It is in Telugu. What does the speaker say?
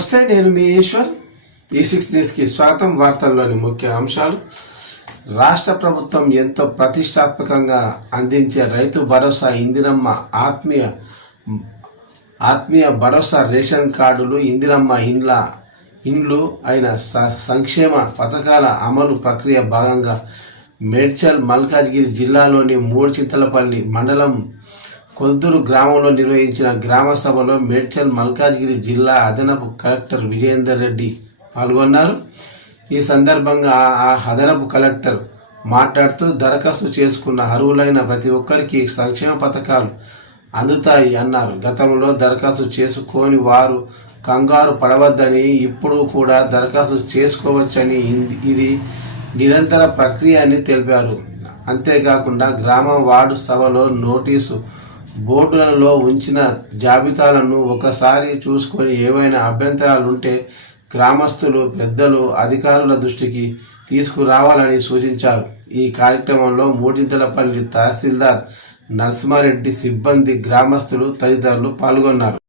నమస్తే, నేను మీ ఈశ్వర్. E6 న్యూస్కి స్వాగతం. వార్తల్లోని ముఖ్య అంశాలు. రాష్ట్ర ప్రభుత్వం ఎంతో ప్రతిష్టాత్మకంగా అందించే రైతు భరోసా, ఇందిరమ్మ ఆత్మీయ భరోసా, రేషన్ కార్డులు, ఇందిరమ్మ ఇండ్లు అయిన సంక్షేమ పథకాల అమలు ప్రక్రియ భాగంగా మేడ్చల్ మల్కాజ్గిరి జిల్లాలోని మూడుచింతలపల్లి మండలం కొల్దూరు గ్రామంలో నిర్వహించిన గ్రామ సభలో మేడ్చల్ మల్కాజ్గిరి జిల్లా అదనపు కలెక్టర్ విజయేందర్ రెడ్డి పాల్గొన్నారు. ఈ సందర్భంగా ఆ అదనపు కలెక్టర్ మాట్లాడుతూ, దరఖాస్తు చేసుకున్న అర్హులైన ప్రతి ఒక్కరికి సంక్షేమ పథకాలు అందుతాయి అన్నారు. గతంలో దరఖాస్తు చేసుకోని వారు కంగారు పడవద్దని, ఇప్పుడు కూడా దరఖాస్తు చేసుకోవచ్చని, ఇది నిరంతర ప్రక్రియ అని తెలిపారు. అంతేకాకుండా గ్రామ వార్డు సభలో నోటీసు బోర్డులలో ఉంచిన జాబితాలను ఒకసారి చూసుకొని ఏవైనా అభ్యంతరాలుంటే గ్రామస్తులు, పెద్దలు, అధికారుల దృష్టికి తీసుకురావాలని సూచించారు. ఈ కార్యక్రమంలో మూడింతలపల్లి తహసీల్దార్ నరసింహారెడ్డి, సిబ్బంది, గ్రామస్తులు తదితరులు పాల్గొన్నారు.